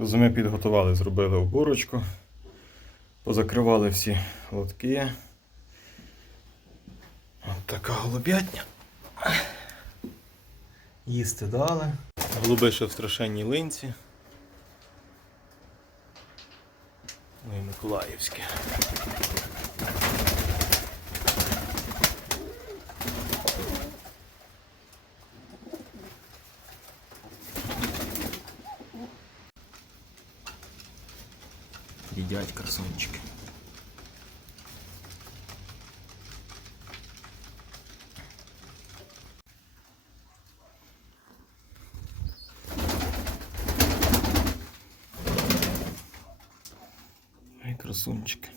Ми підготували, зробили оборочку, позакривали всі лотки. От голубятня. Їсти дали. Голуби ще в страшенній линці. Ну і Миколаївське. Едят красавчики. Ай, красунчики.